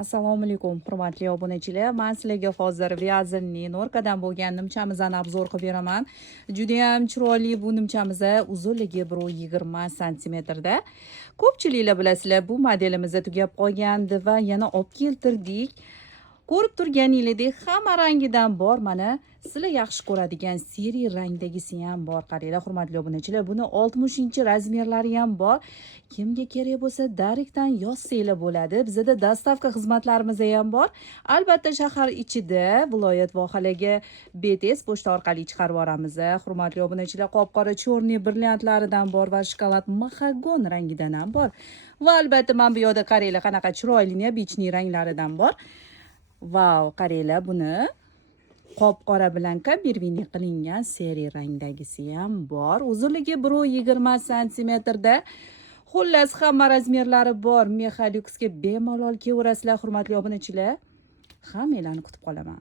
Assalomu alaykum, hurmatli obunachilar. Men sizlarga hozir Vязанный norkadan bo'lgan nimchamizni obzor qilib beraman. Juda ham chiroyli bu nimchamiz uzunligi 1,20 santimetrda. Ko'pchiliklar bilasizlar, bu modelimiz tugab qolgandi va yana olib keltirdik. Ko'rib turganingizdek, hamma rangidan bor. Mana sizlar yaxshi ko'radigan seri rangdagisi ham bor. Qaranglar, hurmatli obunachilar, buni 60-razmerlari ham bor. Kimga kerak bo'lsa, direktdan yozsanglar bo'ladi. Bizda dostavka xizmatlarimiz ham bor. Albatta, shahar ichida, viloyat vohalariga BTS pochta orqali chiqarib yuboramiz. Hurmatli obunachilar, qop-qora chorniy brilliantlaridan bor va shokolad mahagon rangidan ham bor. Va albatta, mana bu yerda qaranglar, qanaqa chiroyli bichni ranglaridan bor. Vau, qaranglar, buni qop-qora bilan kombinatsiya qilingan seri rangdagisi ham bor. Uzunligi 1,20 santimetrda. Xullas, hamma razmerlari bor. Mexalyuksga bemalol kelaverasizlar, hurmatli obunachilar. Hammanglarni kutib qolaman.